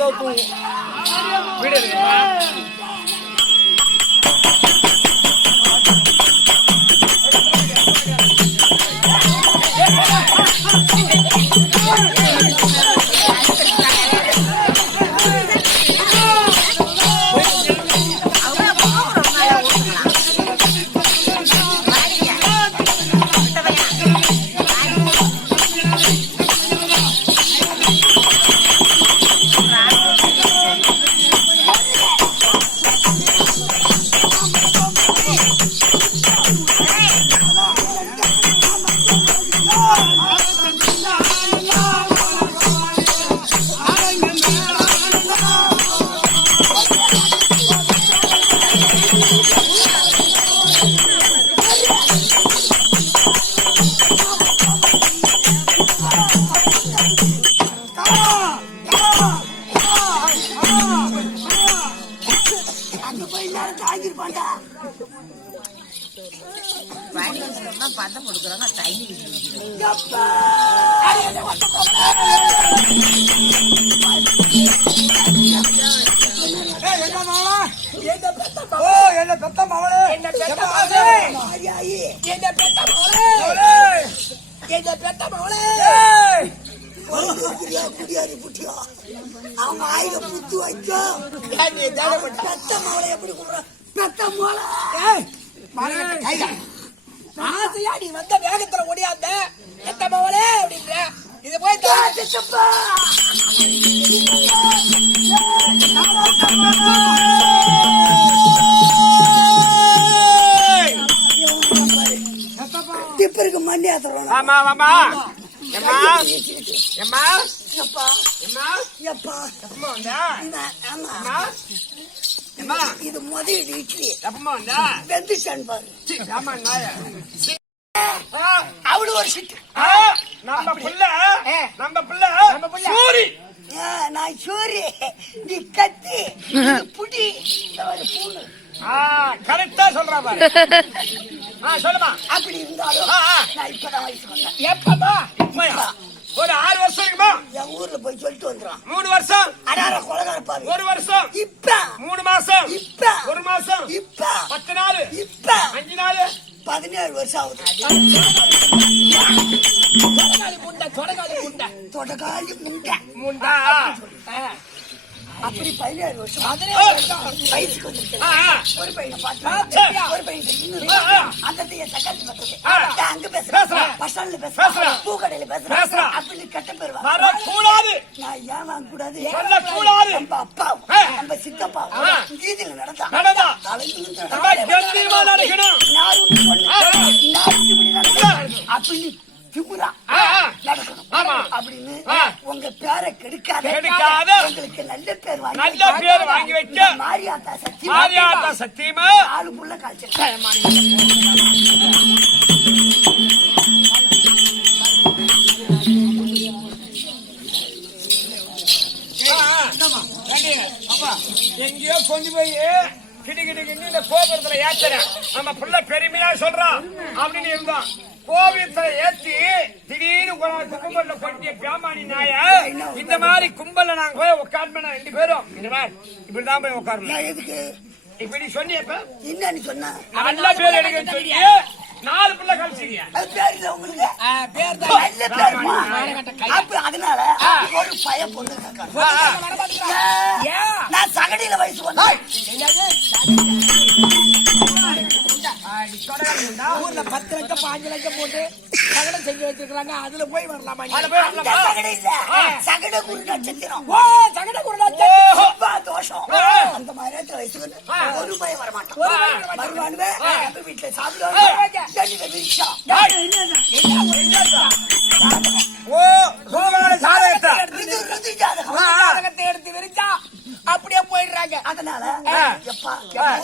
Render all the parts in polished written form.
வீடு பதம் கொடுக்குறாங்க தண்ணி என்ன பெத்த மவளே என்ன பெத்த மவளே என்ன பெத்த மவளே என்ன பெத்த மவளே குடியாரி புட்டியா அவங்க ஆயிர புத்து வைக்கோ பெத்த மவளை எப்படி கூப்பிடுற பெத்த மவளை ஆசையா நீ வந்த வேகத்துல ஓடியாந்த எத்த மவளே அப்படின்ற இது போய் டிப்பருக்கு மண்ணி ஆத்துறோம். ஆமா ஆமா எம்மா எம்மா எப்பா எம்மா எப்பா எப்பமா வந்தா ஆமா எம்மா இது முதல் இட்லி எப்பமா வந்தா வெந்துச்சான் பாரு. ஆமா நாயா அவளு ஒரு சிட்டு நம்ம புள்ள சூரி நான் சூரி நீ கத்தி புடி பூனு கரெக்டா சொல்றா பாரு. சொல்லுமா அப்படி இருந்தாலும் நான் இப்பதான் வயசு வந்தேன். எப்பமா ஒரு 6 வருஷம் இருக்குமா என் ஊர்ல போய் சொல்லிட்டு வந்துடும். 3 வருஷம் அடார கொலகார பாரு. 1 வருஷம் இப்ப 3 மாசம் இப்ப 1 மாசம் இப்ப 10 நாள் இப்ப 5 நாள் 17 வருஷம் ஆகுது. தொடகாலி முண்டை அப்படி 17 வருஷம் வயசுக்கு வந்துருக்கேன். ஒரு பையனை பார்த்தா ஒரு பையன் அந்த அங்க பேசுறேன் பஸ் ஸ்டாண்ட்ல பேசுறேன் பூக்கடையில பேசுறேன் அப்படின்னு கெட்ட பேர் வரக்கூடாது. நான் ஏன் வாங்க கூடாது சொல்லக்கூடாது. நம்ம அப்பா நம்ம சித்தப்பா வீதியில நடந்தா அப்படின்னு திமுறா நடக்கணும் அப்படின்னு உங்க பேரை கெடுக்காத உங்களுக்கு நல்ல பேர் வாங்கி வைக்க மாரியாத்தா சத்தியமா 4 புள்ள காய்ச்சல் எங்கேயோ கொண்டு போய் கிட்டு இந்த கோபுரத்துல ஏத்துறேன் நம்ம புள்ள பெருமையா சொல்றான் அப்படின்னு இருந்தான். கோவிலத்துல ஏத்தி திடீர்னு கும்பல்ல கொட்டிய பேமானி நாய இந்த மாதிரி கும்பல்ல நாங்க போய் உட்கார்ந்து 2 பேரும் இந்த மாதிரி இப்படிதான் போய் உட்காரணும். இப்படி சொன்னியப்ப என்னன்னு சொன்ன நல்ல பேர் எடுக்க சொல்லி 4 பிள்ளை கழிச்சிங்க அதனால ஒரு பய பொண்ணு நான் சகடியில வயசு ஊர்ல 10 லட்சம் 5 லட்சம் போட்டு சகடம் செஞ்சு வச்சிருக்காங்க. அதுல போய் வரலாமா? சகட குரு நட்சத்திரம் சகட குரு நட்சத்திரம் தோஷம் அந்த மாதிரி வயசுக்கு ஒரு பயம் வரமாட்டோம். வருவானுவே வீட்டுல சாப்பிடுவாங்க. எடுத்து விரிச்சா அப்படியே போயிடுறாங்க. அதனால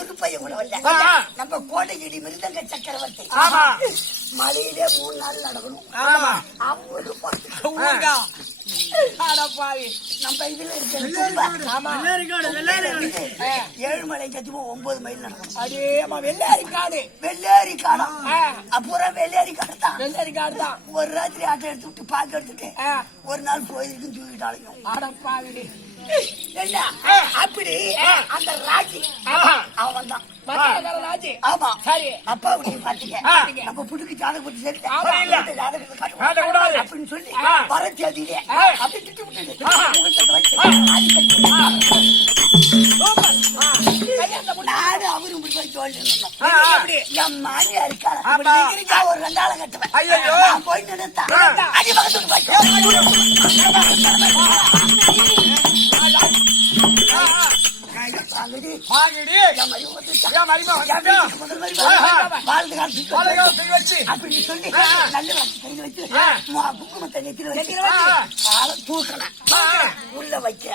ஒரு பையன் கூட வரல. நம்ம கோட்டைகிடி மிருதங்க சக்கரவர்த்தி மலையிலே 3 நாள் நடக்கணும். நம்ம இதுல ஏழுமலை கத்தியமா 9 மைல் நடக்கும். அதே வெள்ளாரிக்காடு அப்புறம் வெள்ளாரிக்காடு தான். ஒரு ராத்திரி ஆட்டை எடுத்து விட்டு பாக்க எடுத்துட்டு ஒரு நாள் போயிருக்குன்னு தூக்கிட்டாலையும் என்ன அப்படி அந்த ராஜி அவன் தான் ராஜி. ஆமா சரி அப்பா நீங்க பாத்தீங்க நம்ம புடுக்கு ஜாதகம் போட்டு சரி அப்படின்னு சொல்லி வர தேதியிலே அப்படி திட்டு விட்டு நானும் அவரும் என் மாமியா இருக்காரு ஒரு 2 ஆளை கட்டுவேன் போய் நினைத்தா அடி பக்கத்துக்கு அப்படி சொல்லி நல்ல வச்சு குங்குமத்தை நெத்தில வச்சு உள்ள வைக்க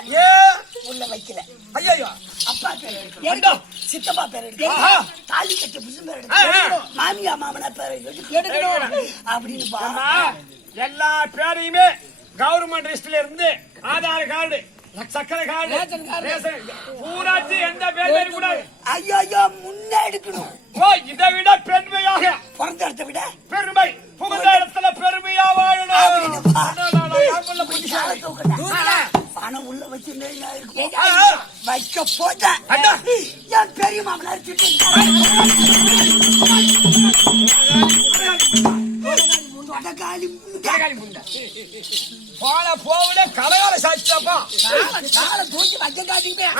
உள்ள வைக்கல. ஐயோ அப்பா பேர் எடுக்கணும், சித்தப்பா பேர் எடுக்கணும், தாலி கட்ட புதுசு பேர் எடுக்கணும், மாமியா மாமனா பேர் எடுக்கணும் அப்படின்னு எல்லா பேரையுமே கவர்மெண்ட் லிஸ்ட்ல இருந்து ஆதார் கார்டு சக்கரை கார்டு ஊராட்சி எந்த பேர் கூடாது. ஐயோ முன்ன எடுக்கணும். ஓ இதை விட பெருமையாக பிறந்த இடத்தை விட பெருமை புகுந்த இடத்துல பெருமையா வாழணும். பணம் உள்ள வச்சு வைக்க போட்ட என் பெரிய மாமனார் போன போவிட கலகால சாட்சியாப்பா காலை தூக்கி வச்சம் காட்டிட்டேன்.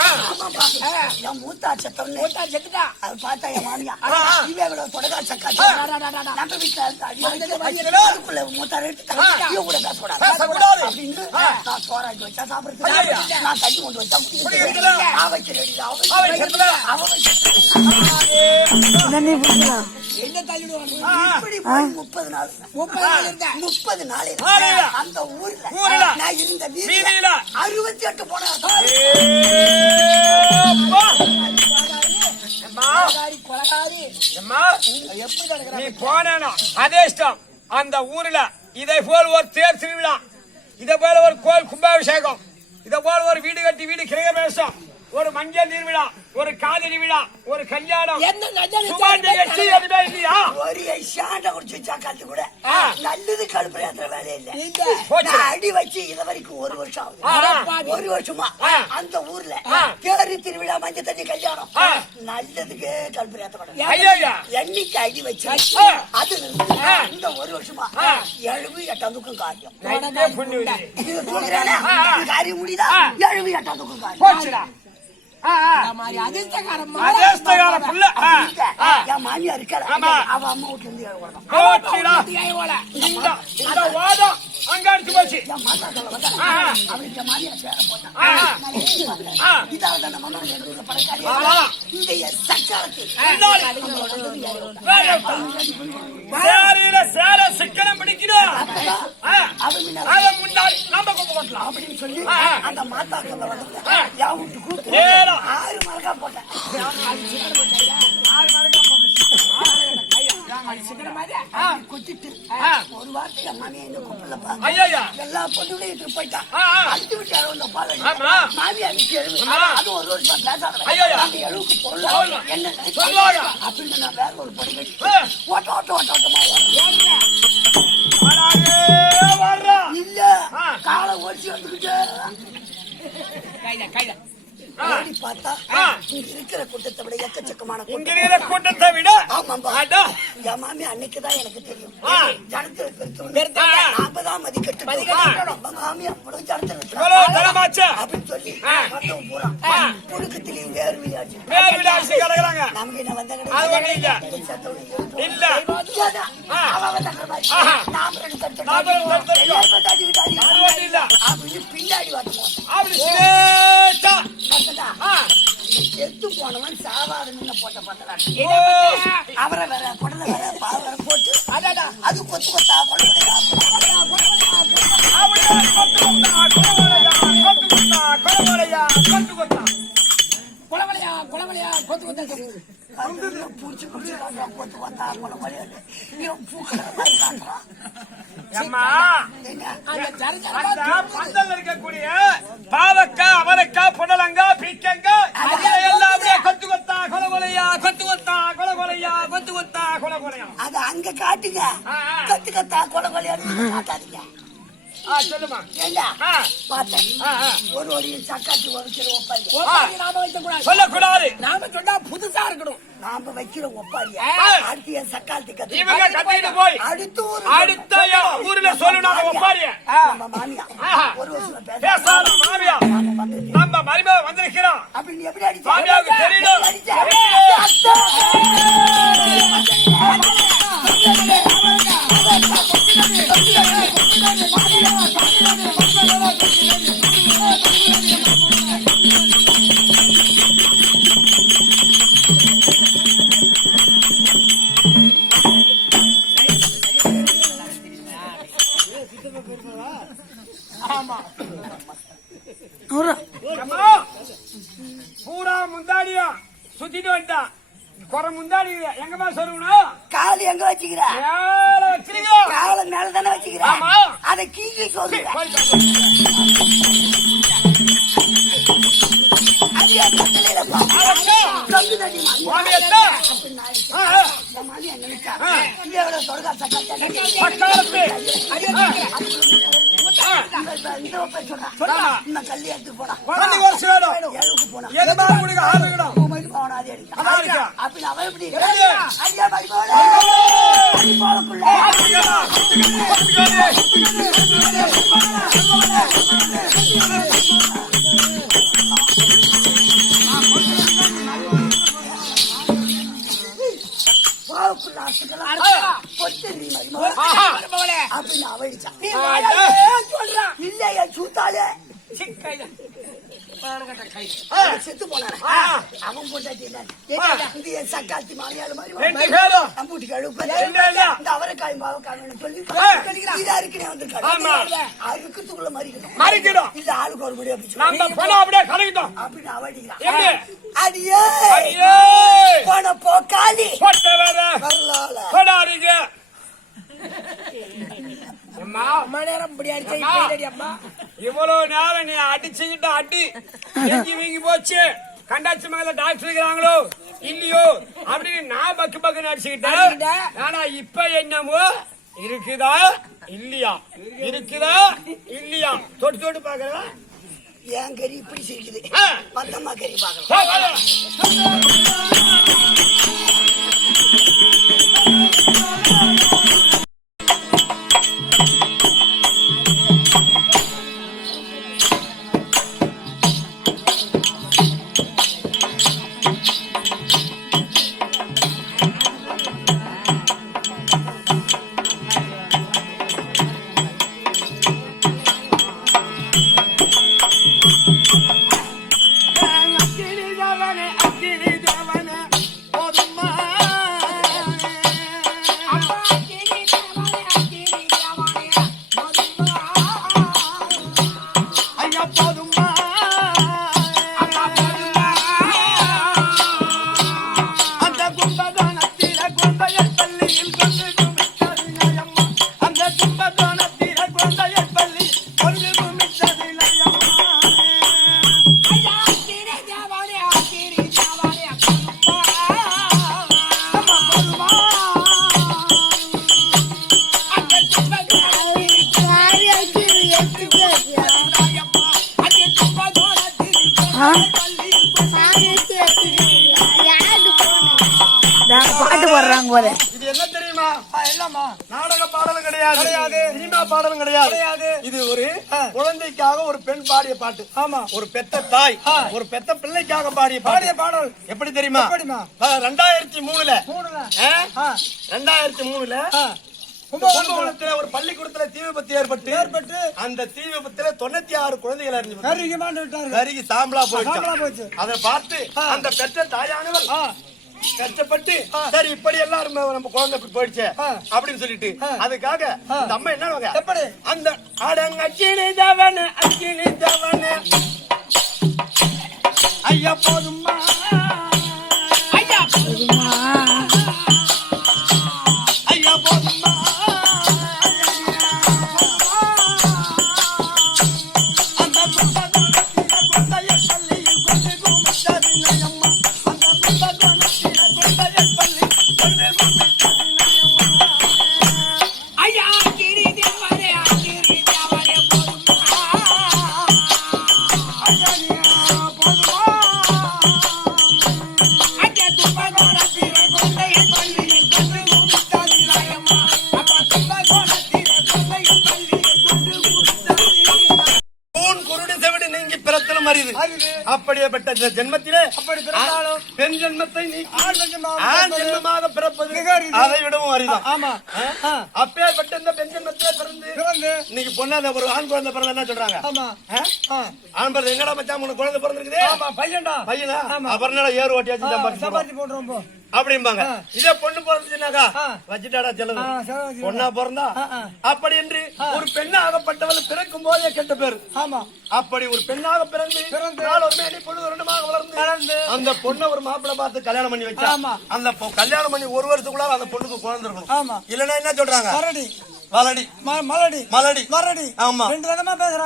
என் மூத்தா செத்துட்டா அது பார்த்தா என் மாமியா இவ தொடக்கா சக்கா நம்ம வீட்டுல மூத்தாரு எடுத்து கூட பேசக்கூடாது அப்படின்னு நான் சோறாக்கி வச்சா சாப்பிடுறது நான் தண்ணி கொண்டு வச்சா என்ன தள்ளிடுவாங்க. 30 நாள் அந்த ஊர்ல நான் இருந்த வீதியில 68 போனா நீ போனா அதே இஷ்டம். அந்த ஊர்ல இதை போல் ஒரு தேர் திருவிழா, இதை போல ஒரு கோயில் கும்பாபிஷேகம், இதை போல ஒரு வீடு கட்டி வீடு கிரகபிரவேசம், ஒரு மஞ்சள் நீர்விழா, ஒரு காதலி விழா, ஒரு கல்யாணம் இல்லையா? ஒரு சாண்டை குடிச்சு வச்சா கல்லு கூட நல்லது கழுப்புற வேலை இல்ல. அடி வச்சு இது வரைக்கும் 1 வருஷம் ஆகுது. 1 வருஷமா அந்த ஊர்ல தேரி திருவிழா மஞ்சள் தண்ணி கல்யாணம் நல்லதுக்கு கழுப்புற என்னைக்கு அடி வச்சு அது இந்த 1 வருஷமா 7-8 தூக்கம் காரியம் காரியம் முடியுதா? 7-8 தூக்கம் காரியம் மாமியா இருக்காரு. அவ அம்மா வீட்டுல இருந்து அங்க அடிச்சு போச்சு. அவளுக்கு மாமியா சேர போட்டான். இதாவது நம்ம இந்த சக்காலத்தில் சேர சிக்கனம் பிடிக்கணும் அப்படின்னு சொல்லி அந்த மாத்தாக்கள் என் வீட்டுக்கு 6 மரக்கா போட்டேன். கொட்டிட்டு ஒரு வார்த்தை மாமியா என்ன கூப்பிடலப்பா. எல்லா பொண்ணுடைய போயிட்டா அடிச்சு விட்டு மாமியா அது 1 வருஷம் பேசாத எழுவுக்கு பொருள் என்ன அப்படின்னு நான் வேற ஒரு பொண்ணு ஓட்டமா இல்ல காலை ஓடிச்சு வந்துக்கிட்டு பார்த்தா இருக்கிற கூட்டத்தை விட எக்கச்சக்கமான கூட்டத்தை விட என் மாமி அன்னைக்குதான் எனக்கு தெரியும் ஜனத்துல நாமதான் மதிக்கட்டு மாமி அவ்வளவு ஜனத்துல அப்படின்னு சொல்லி பூரா புழுக்கத்திலையும் வேர்வையாச்சு நமக்கு என்ன வந்த அப்படின்னு பின்னாடி செத்து போனவன் சாவாதுன்னு போட்ட பார்த்தா அவரை வேற குடலை வேற பாவரை போட்டு அது கொத்து கொத்தா குளமலையா கொத்து கொத்தா பூச்சி பூச்சி கொத்து கொத்தா குளமலையா இருக்கக்கூடிய பாவக்காய், அவரைக்காய், புடலங்காய், பீக்கங்காய் எல்லாம் கொத்து கொத்தா கொலகொலையா கொத்து கொத்தா கொலகொலையா கொத்து கொத்தா கொலகொலையா. அது அங்க காட்டுங்க. கொத்து கொத்தா கொலகொலையா காட்டாதீங்க. சொல்லுமா. ஏண்டா பார்த்தேன் ஒரு சக்காத்தி வைக்கிற ஒப்பாரி நாம வைக்க கூடாது, சொல்லக்கூடாது. நாம சொன்னா புதுசா இருக்கணும். நாம வைக்கிற ஒப்பாரி அடுத்து என் சக்காத்தி இவங்க கட்டிட்டு போய் அடுத்த ஊர்ல சொல்லணும் ஒப்பாரிய. நம்ம மாமியா ஒரு வருஷம் பேசாத மாமியா நம்ம மருமக வந்திருக்கிறோம் அப்படின்னு எப்படி அடிச்சா மாமியாவுக்கு தெரியணும். பூரா முந்தாடியா சுத்திட்டு வந்துட்டான். குறை முந்தாடி எங்கம்மா சொல்லணும்? கால் எங்க வச்சுக்கிற? மேல வச்சிருக்கோம். கால மேல தானே வச்சுக்கிற? ஆமா. அதை கீழே சொல்லுங்க. அடியா கட்டளையிலப்பா. சொந்து தண்ணி மாமியத்தா. மாமியா நினைச்சா இவரோட தொடர்கா சக்காத்தி பக்காலத்து. இந்த ஒப்பை சொல்றான். இன்னும் கல்லி எடுத்து போனா குழந்தை வருஷம் வேணும். எழுக்கு போனா எதுமா முடிக்க ஆளுகிடும். போனா அதே அடிக்க அதான் அடிக்க. அப்படி அவன் எப்படி எப்படி? அடியா மாதிரி போல அடி போலக்குள்ள போலக்குள்ள பொத்தரி மாதிரி அப்படின்னு அவடிச்சான். இல்ல என் சூத்தாலே செத்து போனாரு. அவன் போட்டாச்சு இது என் சக்காத்தி மாமியாரு மாதிரி ரெண்டு பேரும் நம்பூட்டி கழுப்பு இல்ல. இந்த அவரைக்காய் மாவக்காய் சொல்லி இதா இருக்குனே வந்திருக்காரு. ஆமா. அறுக்கத்துக்குள்ள மறிக்கணும் மறிக்கணும். இல்ல ஆளுக்கு ஒரு முடி அப்படி நம்ம போனா அப்படியே கலக்கிட்டோம். அப்படின்னு அவடிக்கிறான். எப்படி? அடியே அடியே போன போக்காளி போட்ட வேற வரலால போடாதீங்க. அம்மா மணி நேரம் இப்படி அடிச்சா அம்மா. இப்படி அடி அம்மா. இவ்வளவு நேரம் நீ அடிச்சுக்கிட்ட அடி எங்கி வீங்கி போச்சு. கண்டாச்சி மகள டாக்டர் இருக்கிறாங்களோ இல்லையோ அப்படின்னு நான் பக்கு பக்குன்னு அடிச்சுக்கிட்டேன். ஆனா இப்ப என்னமோ இருக்குதா இல்லையா இருக்குதா இல்லையா தொட்டு தொட்டு பாக்குறா. என் கறி இப்படி சிரிக்குது. மத்தம்மா கறி பாக்கலாம். பாட்டு போடுறாங்க போல. இது என்ன தெரியுமா? நாடக பாடலும் கிடையாது, சினிமா பாடலும் கிடையாது. இது ஒரு குழந்தைக்காக ஒரு பெண் பாடிய பாட்டு. ஆமா, ஒரு பெத்த தாய் ஒரு பெத்த பிள்ளைக்காக பாடிய பாடல். எப்படி தெரியுமா? 2003ல கும்பகோணத்துல ஒரு பள்ளிக்கூடத்துல தீ விபத்து ஏற்பட்டு அந்த தீ விபத்துல 96 குழந்தைகள் கருகி சாம்பலா போயிடுச்சு. அதை பார்த்து அந்த பெற்ற தாயானவர் கஷ்டப்பட்டு சரி இப்படி எல்லாரும் நம்ம குழந்தை போயிடுச்சு அப்படின்னு சொல்லிட்டு அதுக்காக அந்த அம்மா என்ன அந்த அடங்கச்சினி தவன ஐயா போதுமா ஐயா போதுமா ஐயா போதுமா விட்டு நீங்கி பிறத்தலும் அரிது. அப்படியேப்பட்ட இந்த ஜென்மத்திலே பெண் ஜென்மத்தை நீ ஆண் ஜென்மமாக பிறப்பது அதை விடவும் அரிதான். அப்பேற்பட்ட இந்த பெண் ஜென்மத்திலே பிறந்து இன்னைக்கு பொண்ணாத ஒரு ஆண் குழந்தை பிறந்த என்ன சொல்றாங்க? ஆண் பிறந்த எங்கடா மச்சான் உனக்கு குழந்தை பிறந்திருக்குது? பையனா? அப்புறம் ஏறு ஓட்டியாச்சு சம்பாதிச்சு போடுறோம் அப்படிம்பாங்க. இதே பொண்ணு பிறந்துச்சுனாக்கா வச்சுட்டாடா செலவு பொண்ணா பிறந்தா அப்படி என்று ஒரு பெண்ணாகப்பட்டவள் பிறக்கும் போதே கெட்ட பேரு. அப்படி ஒரு பெண்ணாக பிறந்து பொண்ணு ரெண்டுமாக வளர்ந்து அந்த பொண்ணை ஒரு மாப்பிள்ளை பார்த்து கல்யாணம் பண்ணி வச்சா அந்த கல்யாணம் பண்ணி ஒரு வருஷத்துக்குள்ள அந்த பொண்ணுக்கு குழந்தை இருக்கணும். இல்லன்னா என்ன சொல்றாங்க? மலடி மலடி மலடி. ஆமா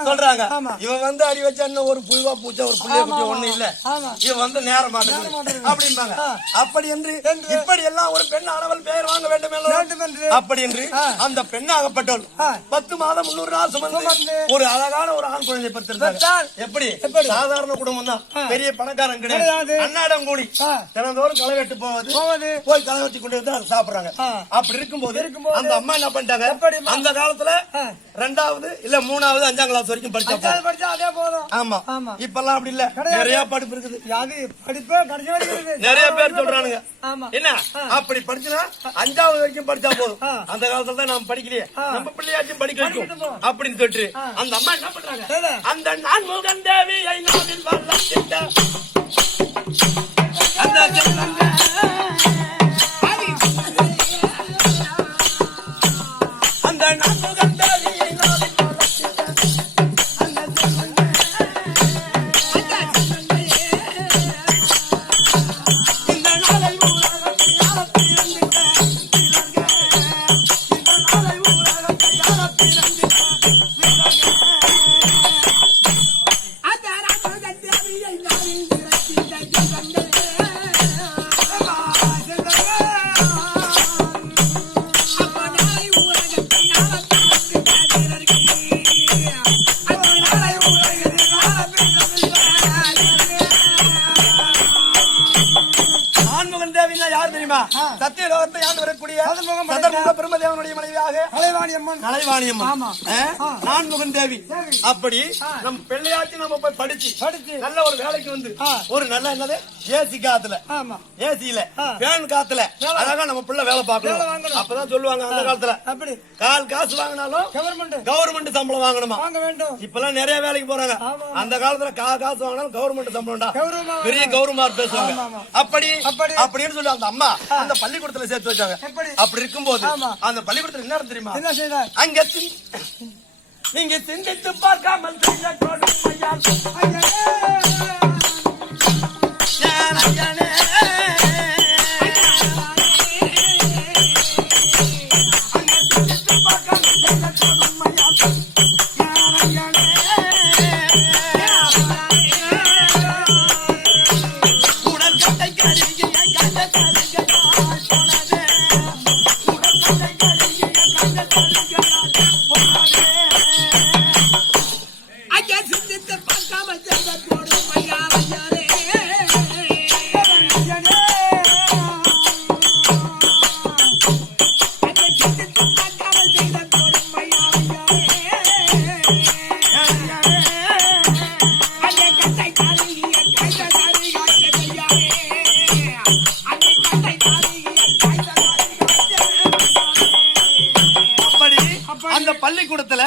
சொல்றாங்க. இவன் வந்து அடி வச்சா ஒரு புழுவா பூச்சா ஒரு புள்ளைய குட்டி ஒண்ணு இல்ல, இவன் வந்து நேர மாட்டேன் அப்படிம்பாங்க. அப்படி என்று இப்படி எல்லாம் ஒரு பெண் ஆனவள் பெயர் வாங்க வேண்டும் அப்படி என்று அந்த பெண்ணாகப்பட்டவள் 10 மாதம் 300 நாள் சுமந்து ஒரு அழகான ஒரு ஆண் குழந்தை பெற்றிருந்தார். எப்படி? சாதாரண குடும்பம் தான், பெரிய பணக்காரன் கிடையாது. அன்னாடம் கூடி தினந்தோறும் களை வெட்டு போவது, போய் களை வெட்டி கொண்டு வந்து சாப்பிடுறாங்க. அப்படி இருக்கும்போது அந்த அம்மா என்ன பண்ணிட்டாங்க? அந்த காலத்துல 2வது இல்ல 3வது 5ஆம் கிளாஸ் வரைக்கும் படிச்சா அதே போதும். ஆமா இப்பெல்லாம் அப்படி இல்ல, நிறைய படிப்பு இருக்குது. நிறைய பேர் சொல்றானுங்க என்ன அப்படி படிச்சுனா 5வது வரைக்கும் படிச்சா போதும். அந்த காலத்துல தான் நாம படிக்கலையே, நம்ம பிள்ளையாச்சும் படிக்க வைக்கும் அப்படின்னு சொல்லிட்டு அந்த அம்மா என்ன பண்றாங்க? அந்த நான் முகன் தேவியை நாவில் வளர்த்திட்ட அந்த சத்திய லோகத்தை ஆண்டு வரக்கூடிய பிரம்மதேவனுடைய மனைவியாக கலைவாணியம்மன் நான்முகன் தேவி. அப்படி நம் பிள்ளையாச்சு நம்ம போய் படிச்சு நல்ல ஒரு வேலைக்கு வந்து ஒரு நல்ல என்னது ஏசி காத்துல ஏசியில பேன் காத்துல அழகா நம்ம பிள்ளை வேலை பார்க்கணும். அப்பதான் சொல்லுவாங்க அந்த காலத்துல கால் காசு வாங்கினாலும் கவர்மெண்ட் சம்பளம் வாங்கணுமா. இப்பெல்லாம் நிறைய வேலைக்கு போறாங்க. அந்த காலத்துல காசு வாங்கினாலும் கவர்மெண்ட் சம்பளம்டா பெரிய கௌரவமார் பேசுவாங்க. அப்படி அப்படின்னு சொல்லி அந்த அம்மா அந்த பள்ளிக்கூடத்துல சேர்த்து வச்சாங்க. அப்படி இருக்கும்போது அந்த பள்ளிக்கூடத்துல என்ன தெரியுமா? அங்க நீங்க சிந்தித்து பார்க்காமல் அந்த பள்ளிக்கூடத்துல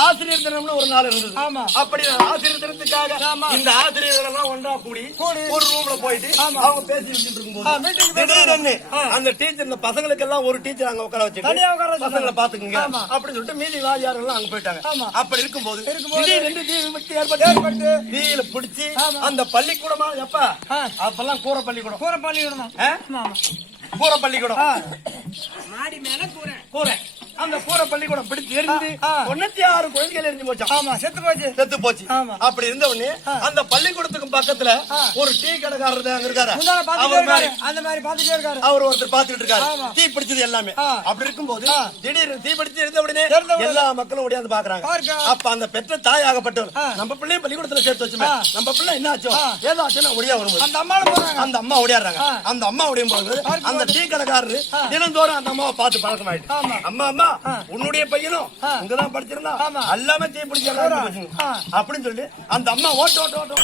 ஆசிரியர் தினம்னு ஒரு நாள் இருந்தது. அப்படி ஆசிரியர் தினத்துக்காக இந்த ஆசிரியர்கள் எல்லாம் ஒன்றா கூடி ஒரு ரூம்ல போயிட்டு அவங்க பேசிட்டு இருக்கும்போது திடீர்னு அந்த டீச்சர் இந்த பசங்களுக்கு எல்லாம் ஒரு டீச்சர் அங்க உட்கார வச்சு பசங்களை பாத்துக்குங்க அப்படின்னு சொல்லிட்டு மீதி வாதியார் எல்லாம் அங்க போயிட்டாங்க. அப்படி இருக்கும்போது திடீர்னு தீ விபத்து ஏற்பட்டு தீயில பிடிச்சி அந்த பள்ளிக்கூடமா எப்ப அப்பெல்லாம் கூரை பள்ளிக்கூடம் கூரை பள்ளிக்கூடம் மாடி மேல கூரை கூரை அந்த கூரை பள்ளிக்கூடம் பிடிச்சு எரிந்து 96 குழந்தைகள் எரிஞ்சு போச்சான். செத்து போச்சு. அப்படி இருந்த உடனே அந்த பள்ளிக்கூடத்துக்கு பக்கத்துல ஒரு டீ கடைக்காரர் அங்க இருக்காரு. அவர் ஒருத்தர் பாத்துட்டு இருக்காரு. தீ பிடிச்சது எல்லாமே. அப்படி இருக்கும்போது திடீர்னு தீ பிடிச்சு இருந்த உடனே எல்லா மக்களும் ஓடியாந்து பாக்குறாங்க. அப்ப அந்த பெற்ற தாய் ஆகப்பட்டவர் நம்ம பிள்ளைய பள்ளிக்கூடத்துல சேர்த்து வச்சுமே நம்ம பிள்ளை என்ன ஆச்சோ ஏதோ ஆச்சுன்னா ஒடியா வரும். அந்த அம்மா ஓடியாடுறாங்க. அந்த அம்மா ஓடியும் போது அந்த டீ கடைக்காரரு தினந்தோறும் அந்த அம்மாவை பார்த்து பழக்கம் ஆயிட்டு அம்மா அம்மா உன்னுடைய பையனும் இங்கதான் படிச்சிருந்தா எல்லாமே தீ பிடிச்சாங்க அப்படின்னு சொல்லி அந்த அம்மா ஓட்டு ஓட்டு ஓட்டு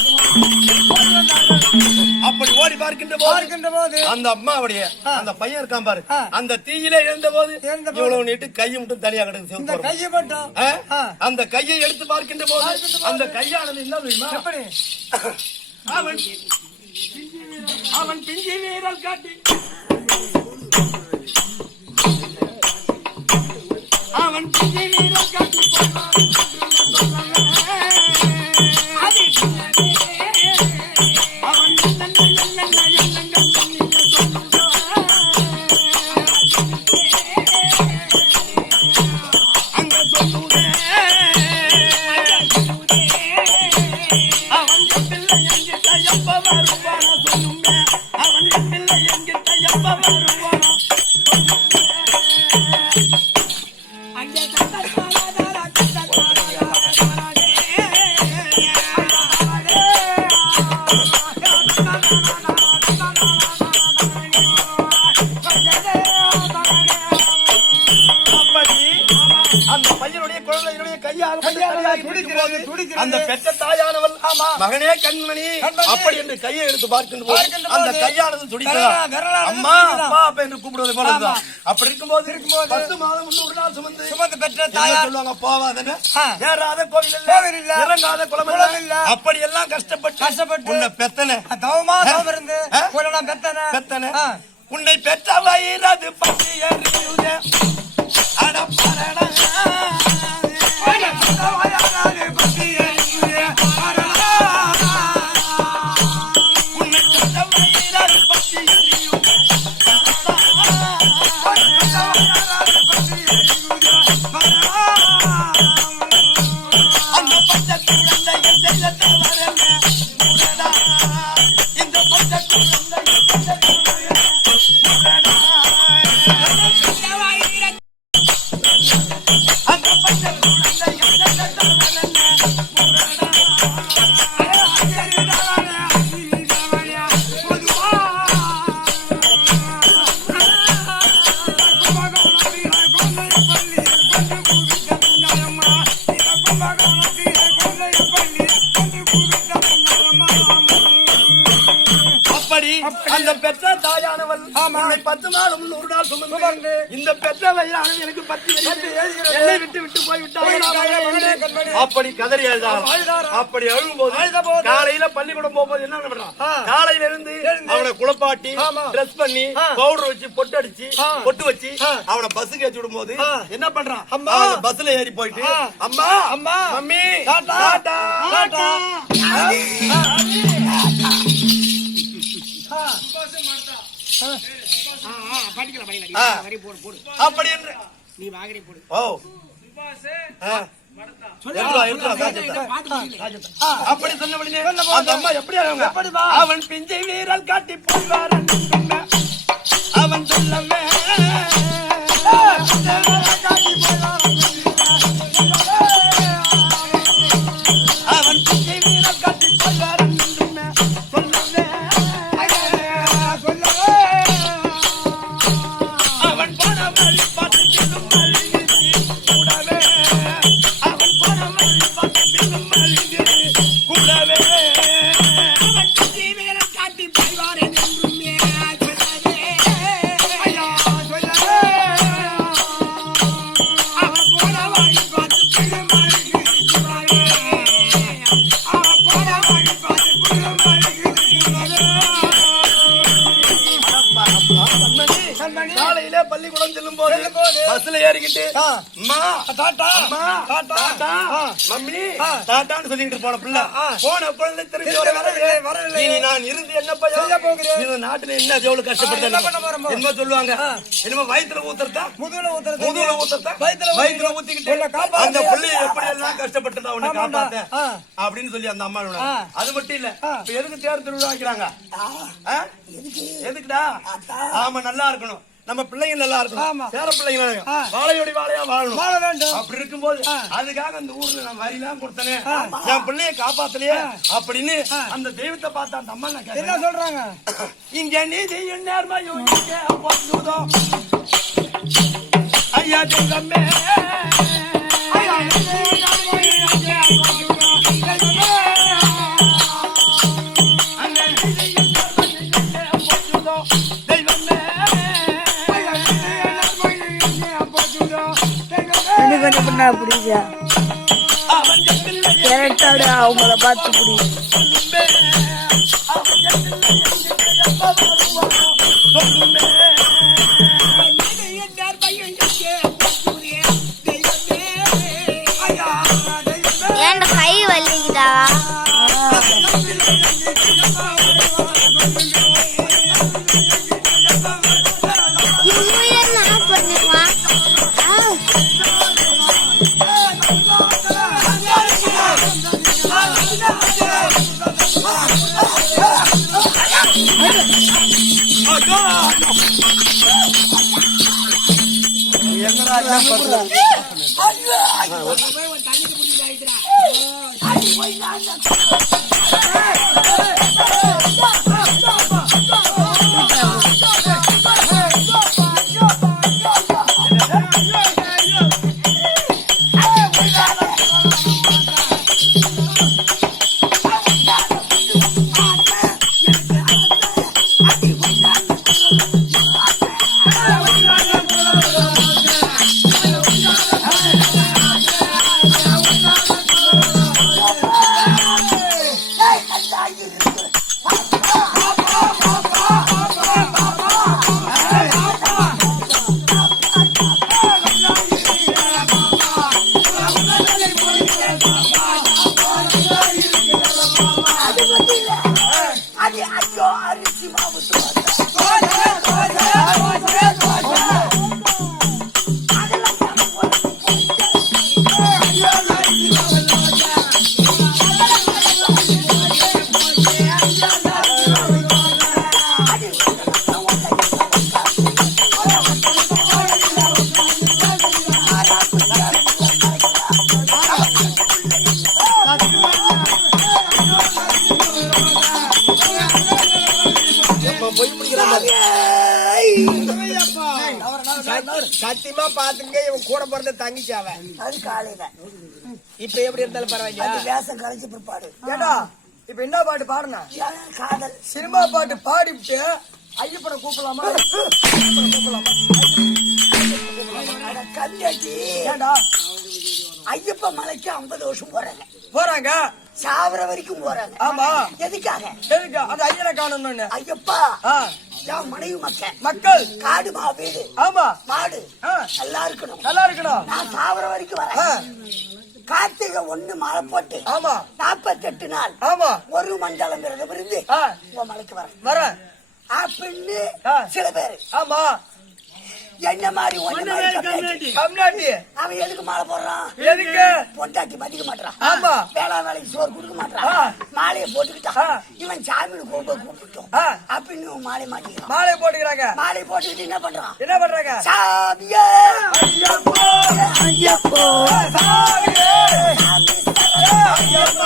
அப்படி ஓடி பார்க்கின்ற போது அந்த அம்மாவுடைய அந்த பையன் இருக்கான் பாரு அந்த தீயில இழந்த போது இவ்வளவு நீட்டு கையை மட்டும் தனியா கிடக்கு அந்த கையை எடுத்து பார்க்கின்ற போது அந்த கையானது என்ன தெரியுமா அவன் பிஞ்சி வீரல் காட்டி அவன் பிஞ்சி வீரல் காட்டி அந்த பெற்ற தாயானவள் மகனே கண்மணி அப்படி என்று கையை எடுத்து பார்க்கின்ற அந்த கையானது துடித்ததா அம்மா அப்பா அப்பா என்று கூப்பிடுவது போல அப்படி இருக்கும்போது 10 மாதம் 3 நாள் சுமந்து பெற்ற தாயார் சொல்லுவாங்க போவாதன்னு ஏறாத கோவில் இல்ல இறங்காத குளம் இல்ல அப்படி எல்லாம் கஷ்டப்பட்டு உன்னை பெத்தன தவமா தவம் இருந்து பெத்தன உன்னை பெற்ற வயிறது பற்றி எறியுதே அடப்பரடா அந்த பெற்ற தாயானவள் 10 மாதம் 100 நாள் சுமந்து இந்த பெற்ற வயிறானது எனக்கு 10 என்னை விட்டு போய்விட்டாள் அப்படி கதறி எழுதாள் அப்படி எழும்போது காலையில பள்ளிக்கூடம் போகும்போது என்ன பண்றான் காலையில இருந்து அவனை குளப்பாட்டி ட்ரெஸ் பண்ணி பவுடர் வச்சு பொட்டு வச்சு அவனை பஸ்ஸுக்கு ஏற்றி விடும் போது என்ன பண்றான் பஸ்ல ஏறி போயிட்டு அம்மா அம்மா மம்மி டாடா டாடா அப்படி என்று நீ வாகரி போடு அப்படி சொன்ன அந்த அம்மா எப்படி அவன் பிஞ்சை வீரல் காட்டி போய்வார் அவன் சொல்லவே அவன் பிஞ்சை வீரல் காட்டி போய்வார் காலையில பள்ளிக்கூடம் செல்லும் போது பஸ்ல ஏறிக்கிட்டு மம்மி டாட்டான்னு சொல்லிட்டு போன பிள்ளை போன குழந்தை திரும்பி நான் இருந்து என்ன போகிறேன் நாட்டுல என்ன எவ்வளவு கஷ்டப்பட்டு என்ன சொல்லுவாங்க என்னமோ வயிற்றுல ஊத்துறதா முதுகுல ஊத்துறதா வயிற்றுல ஊத்திக்கிட்டு அந்த பிள்ளைய எப்படி எல்லாம் கஷ்டப்பட்டு உன்னை காப்பாத்தேன் அப்படின்னு சொல்லி அந்த அம்மா அது மட்டும் இல்ல எதுக்கு தேர் திருவிழா வைக்கிறாங்க எதுக்குடா ஆமா நல்லா இருக்கணும் நம்ம பிள்ளைங்க நல்லா இருக்கணும் பேர பிள்ளைங்க வாழையோடி வாழையா வாழணும் அப்படி இருக்கும்போது அதுக்காக அந்த ஊர்ல நான் வரிலாம் கொடுத்தனே என் பிள்ளைய காப்பாத்தலையே அப்படின்னு அந்த தெய்வத்தை பார்த்த அந்த அம்மா என்ன சொல்றாங்க இங்க நீதி நேர்மையும் ஐயா தெய்வமே கொஞ்சம் பண்ணா புரியுதா கரெக்டாடு அவங்கள பார்த்து புரியுது ஏன் கை வலிக்குதா என்ன பண்ணுவா சத்தியமா பாத்துங்க இவன் கூட பிறந்த தங்கிச்சாவ அது காலையில இப்ப எப்படி இருந்தாலும் பரவாயில்ல வேஷம் கலைச்சு பிற்பாடு ஏடா இப்ப என்ன பாட்டு பாடுனா காதல் சினிமா பாட்டு பாடிவிட்டு ஐயப்பனை கூப்பிடலாமா கல்யாட்டி ஏடா ஐயப்ப மலைக்கு 50 வருஷம் போறாங்க சாவர வரைக்கும் போறாங்க. ஆமா. எதுக்காக? எதுக்கு? அந்த ஐயனை காணணும்னு. ஐயப்பா என் மனைவி மக்கள் காடு மா வீடு ஆமா மாடு நல்லா இருக்கணும், நல்லா இருக்கணும். நான் சாவர வரைக்கும் வரேன். கார்த்திகை 1 மாலை போட்டு ஆமா 48 நாள் ஆமா ஒரு மண்டலம் விரதம் இருந்து உன் மலைக்கு வரேன் அப்படின்னு சில பேரு. ஆமா என்ன மாதிரி கம்நாட்டி அவன் எதுக்கு மாலை போடுறான்? எதுக்கு? பொண்டாட்டி மதிக்க மாட்டான். ஆமா வேளா வேலைக்கு சோறு கொடுக்க மாட்டான். மாலையை போட்டுக்கிட்டான். இவன் சாமியை கூப்பிட்டோம் அப்படின்னு மாலை மாட்டிக்கிறான். மாலை போட்டுக்கிறாங்க. மாலை போட்டுக்கிட்டு என்ன பண்றான்? என்ன பண்றாங்க? சாமியே ஐயப்போ ஐயப்போ சாமியே ஐயப்போ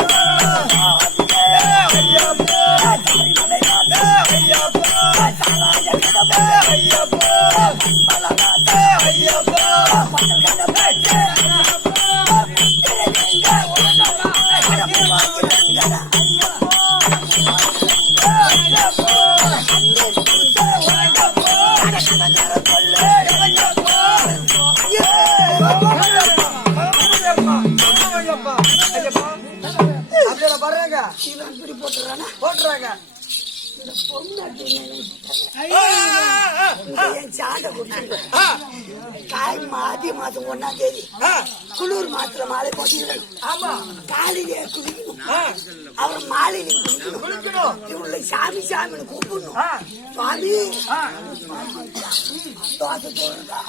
போட்டுறாங்க. மாதி மாசம் 1ஆம் தேதி குளிர் மாசத்துல மாலை போட்டீர்கள். ஆமா காலையிலே குளிக்கணும், அவர் மாலையில குளிக்கணும். இவங்களை சாமி சாமின்னு கூப்பிடணும். சுவாமி தோசை தோணுதா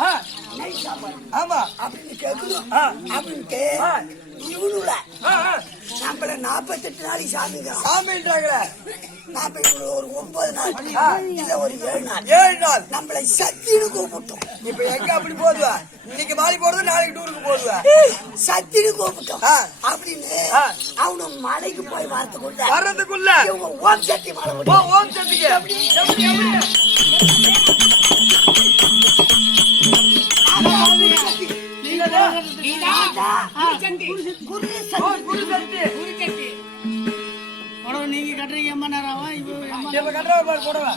நைட் சாப்பாடு ஆமா அப்படின்னு கேட்கணும். அப்படின்ட்டு இவனுல நம்மள 48 நாளைக்கு சாமின்றாங்க. நாம ஒரு 9 நாள் இல்ல ஒரு 7 நாள் நம்மளை சத்தின்னு கூப்பிட்டோம். இப்ப எங்க அப்படி போதுவா? இன்னைக்கு மாறி போறது நாளைக்கு டூருக்கு போதுவா? சத்தின்னு கூப்பிட்டோம் அப்படின்னு அவனு மலைக்கு போய் வர்றதுக்குள்ள இவங்க ஓம் சக்தி மலை ஓம் சக்திக்கு நீங்க கட்டுறீங்க எம்மா நேரம் இப்ப கட்டுற பாரு கூடவா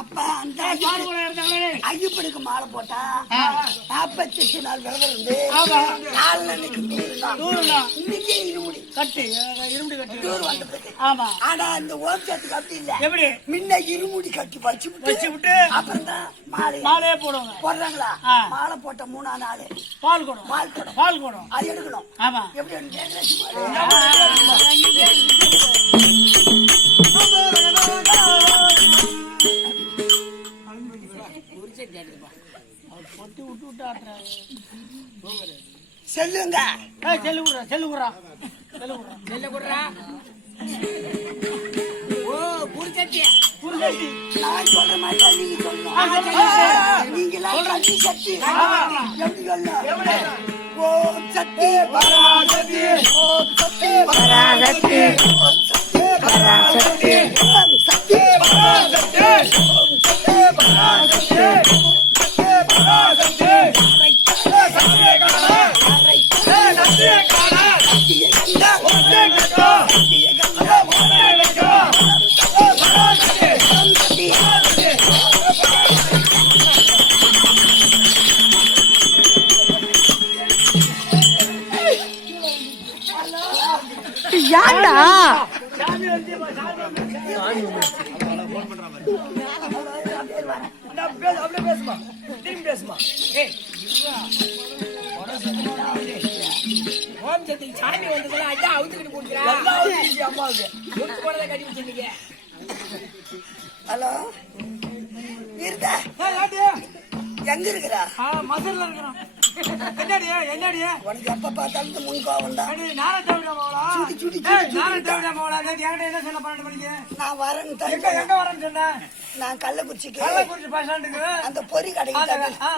அப்ப அந்த ஐயப்பனுக்கு மாலை போட்டா 48 நாள் விரதம் இருந்து 4 நாளைக்கு 100 தான். இன்னைக்கு இருமுடி கட்டு இருமுடி கட்டு டூர் வந்த பிறகு. ஆமா ஆனா அந்த ஓம்சத்துக்கு அப்படி இல்ல. எப்படி முன்ன இருமுடி கட்டி வச்சு விட்டு அப்புறம் தான் மாலையே போடுவாங்க போடுறாங்களா மாலை போட்ட 3ஆம் நாள் பால் குடம் பால் குடம் அது எடுக்கணும். ஆமா எப்படி பொட்டி விட்டு விட்டு ஆட்டுறாரு செல்லுங்க செல்லு குடுறா ஓ புரிச்சட்டி நான் சொல்ற மாதிரி நீங்க சொல்லணும். நீங்களா கட்டி சக்தி எப்படி சொல்லணும்? ஓம் சக்தி பராசக்தி ஓம் சக்தி பராசக்தி ஓம் சக்தி பராசக்தி ஓம் சக்தி பராசக்தி ஓம் சக்தி பராசக்தி ஏன்டா அப்படியே பேசுமா திரும்பி பேசுமா ஓம் சக்தி சாமி வந்ததுல ஐயா அவுத்துக்கிட்டு போடுறா அம்மாவுக்கு கொடுத்து போனதை கட்டி வச்சிருக்கீங்க. ஹலோ இருதா எங்க இருக்கிறா? மதுரில் இருக்கிறோம் என்னடி உனக்கு எப்ப பார்த்தாலும் முன் கோவம் தான். நாரா தேவிடா மாவளா சுடி, சுடி, சுடி, நாரா சுடி. தேவிடா மாவளா என்கிட்ட என்ன சொன்ன 12 மணிக்கு நான் வரேன்னு தான் எங்க எங்க வரேன்னு சொன்னேன் நான் கள்ளக்குறிச்சிக்கு கள்ளக்குறிச்சி பஸ் ஸ்டாண்டுக்கு அந்த பொறி கடைக்கு அந்த, தான் ஆ.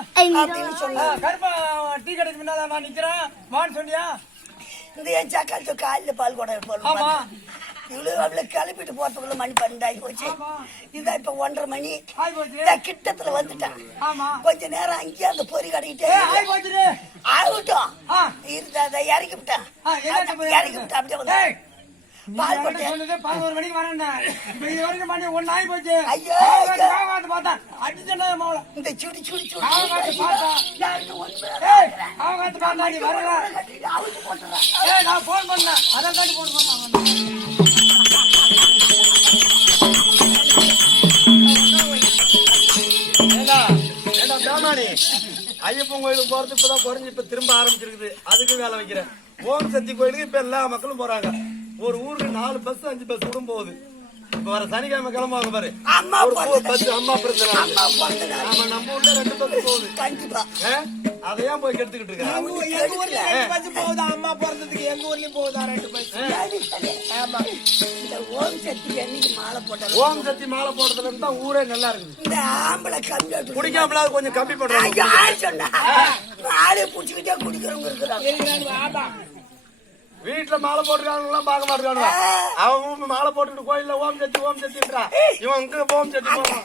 அப்படின்னு சொன்னேன். கருப்பா டீ கடைக்கு முன்னால நான் நிக்கிறேன் வான்னு சொன்னியா இந்த என் சக்காத்து காலையில பால் கூட ஆமா இவ்வளவு அவளை கிளப்பிட்டு போறதுக்குள்ள மணி 12 ஆகி போச்சு. இதான் இப்ப 1:30 மணி. ஆய் போச்சு இந்த கிட்டத்துல வந்துட்டேன். ஆமா கொஞ்ச நேரம் அங்கேயே அந்த பொறி கடைக்கிட்டே ஆய் போச்சு ஆகட்டும் ஆ. இருந்தா இறக்கி விட்டேன் இறக்கி விட்டேன் அப்படியே வந்து பால் போட்டு சொன்னது 11 மணிக்கு வரேன் இப்ப இது வரைக்கும் மணி 1 ஆகி போச்சு ஐயோ, காவாத்து பார்த்தா அடிச்சா மாவள இந்த சுடி சுடி சுடி காவாத்து பார்த்தா யாருக்கு ஒண்ணு காவாத்து பார்த்தா நீ வரல கட்டிட்டு அவுத்து போட்டுறேன். நான் போன் பண்ணேன் அதான் தாண்டி போன் பண்ணேன் ஐயப்பன் கோயிலுக்கு போறது இப்பதான் குறைஞ்சு இப்ப திரும்ப ஆரம்பிச்சிருக்குது. அதுக்கு வேலை வைக்கிறேன். ஓம் சக்தி கோயிலுக்கு இப்ப எல்லா மக்களும் போறாங்க. ஒரு ஊருக்கு 4 பஸ் 5 பஸ் கூட போகுது. இப்ப வர சனிக்கிழமை கிளம்புவாங்க பாரு. அம்மா ஒரு பிறந்த பஸ் அம்மா பிறந்த நாள். அம்மா பிறந்த நாள். ஆமா நம்ம ஊர்ல 2 பஸ் போகுது. கண்டிப்பா அதையும் போய் கெடுத்துக்கிட்டு இருக்காங்க. எங்க ஊர்ல 2 பஸ் போகுதா? அம்மா பிறந்ததுக்கு எங்க ஊர்லயும் போகுதா 2 பஸ்? ஆமா இந்த ஓம் சக்தி அன்னைக்கு மாலை போட்டாங்க. ஓம் சக்தி மாலை போடுறதுல இருந்து தான் ஊரே நல்லா இருக்குது. இந்த ஆம்பளை கம்மியாட்டு குடிக்காமல கொஞ்சம் கம்மி பண்றாங்க. யார் சொன்னா ஆளே புடிச்சுக்கிட்டே குடிக்கிறவங்க இருக்கிறாங்க. ஆமா வீட்டுல மாலை போட்டுருக்காங்க பார்க்க மாட்டாங்க. அவங்க மாலை போட்டுட்டு கோயில்ல ஓம் சக்தின்றா. இவன் இங்க ஓம் சக்தி போவான்.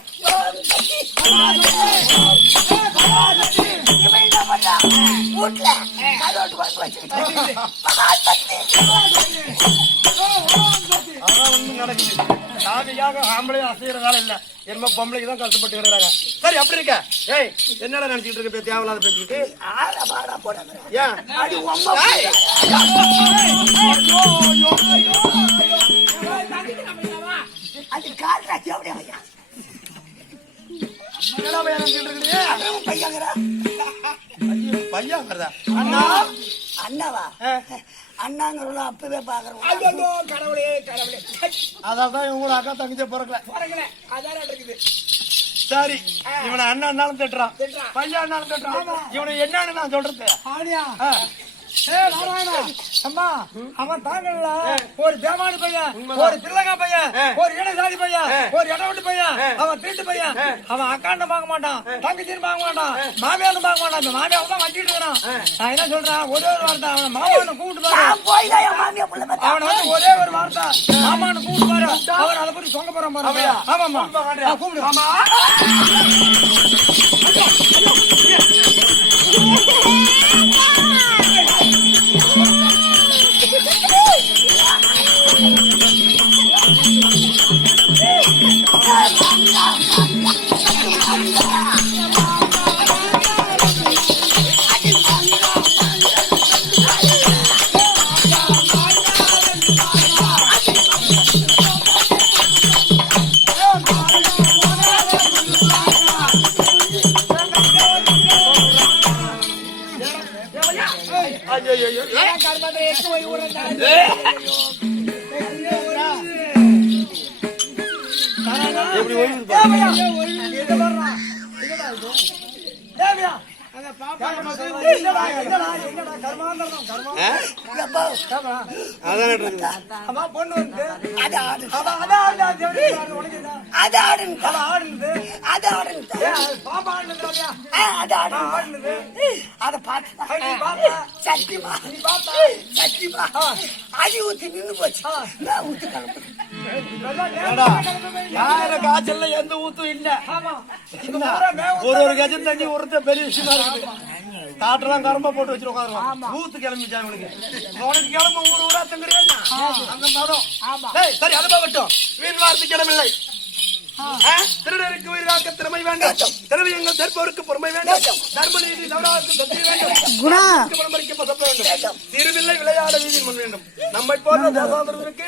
இவன் என்ன பண்ணா வீட்டுல கரோட்டு வாங்கி வச்சுக்கிட்டு அதான் ஒண்ணும் நடக்குது. சாமிக்காக ஆம்பளை அசைகிற வேலை இல்ல. என்ன பொம்பளைக்கு தான் கஷ்டப்பட்டு கிடக்குறாங்க. சரி அப்படி இருக்க. ஏய் என்னடா நினைச்சிட்டு இருக்க? தேவையில்லாத பேசிக்கிட்டு ஆடா போடாத ஏன் அடி உம்மா அது கால்ராக்கி அப்படியே ஐயா என்னடா பையன் நினைச்சிட்டு இருக்கீங்க? பையங்கிறா பையன்கிறதா? அண்ணா அண்ணாவா அண்ணாங்கிறவங்க அப்பவே பாக்குறோம். ஐயோ கடவுளே கடவுளே அதான் இவங்க அக்கா தங்கச்சியை பிறக்கல. பாருங்களே அதான் இருக்குது. சரி இவனை அண்ணாலும் திட்டுறான், பையன் திட்டுறான். இவனை என்னன்னு நான் சொல்றது? ஆடியா ஏய் நாராயணா அம்மா அவன் தாங்கல ஒரு பேமானி பையன் ஒரு பிள்ளங்க பையன் ஒரு இடசாதி பையன் ஒரு இடவெட்டு பையன் அவன் திருட்டு பையன் அவன் அக்காண்ட பார்க்க மாட்டான் தங்கச்சின்னு பார்க்க மாட்டான் மாமியாரும் பார்க்க மாட்டான் இந்த மாமியாவை தான் வச்சுட்டு இருக்கிறான் நான் என்ன சொல்றேன் ஒரே ஒரு வார்த்தை அவனை மாமாவை கூப்பிட்டு பாரு நான் போய் தான் என் மாமியா புள்ள பார்த்தேன். அவனை வந்து ஒரே ஒரு வார்த்தை மாமான்னு கூப்பிட்டு பாரு அவன் அதை பத்தி சொங்க போறான் பாரு ஆமாமா கூப்பிடு ஆமா எப்படி ஓய்வு தேவியா அந்த பாப்பா என்னடா கர்மாந்தரம் எப்போ? அதான் அம்மா பொண்ணு வந்து அது ஆடு. அதான் உனக்கு என்ன அது ஆடுன்னு தான். ஆடுனது அது ஆடுன்னு தான். பாப்பா ஆடுனதுயா அது ஆடுன்னு தான். ஆடுனது அதை பார்த்து நீ பாப்பா சத்தியமா நீ பாப்பா சத்தியமா அடி ஊத்தி நின்னு போச்சு. நான் ஊத்து கிளம்புறேன். யார காய்ச்சல்ல எந்த ஊத்தும் இல்ல ஆமா ஒரு கஜம் தண்ணி ஒருத்த பெரிய விஷயமா இருக்குது காட்டெல்லாம் கரம்பா போட்டு வச்சு உட்காருவாங்க ஊத்து கிளம்பிச்சாங்க உனக்கு கிளம்ப ஊர் ஊரா தங்குறியா அந்த மதம் சரி அனுபவட்டும் வீண் வார்த்தை கிளம்பில்லை திருடருக்கு உயிராக்க திறமை வேண்டும் திறமையங்கள் சேர்ப்பவருக்கு பொறுமை வேண்டும் தர்ம நீதி தவறாவுக்கு சக்தி வேண்டும் குணா பரம்பரைக்கு பசப்ப வேண்டும் திருவில்லை விளையாட வீதியில் முன் வேண்டும் நம்மை போன்ற தேசாந்திரத்திற்கு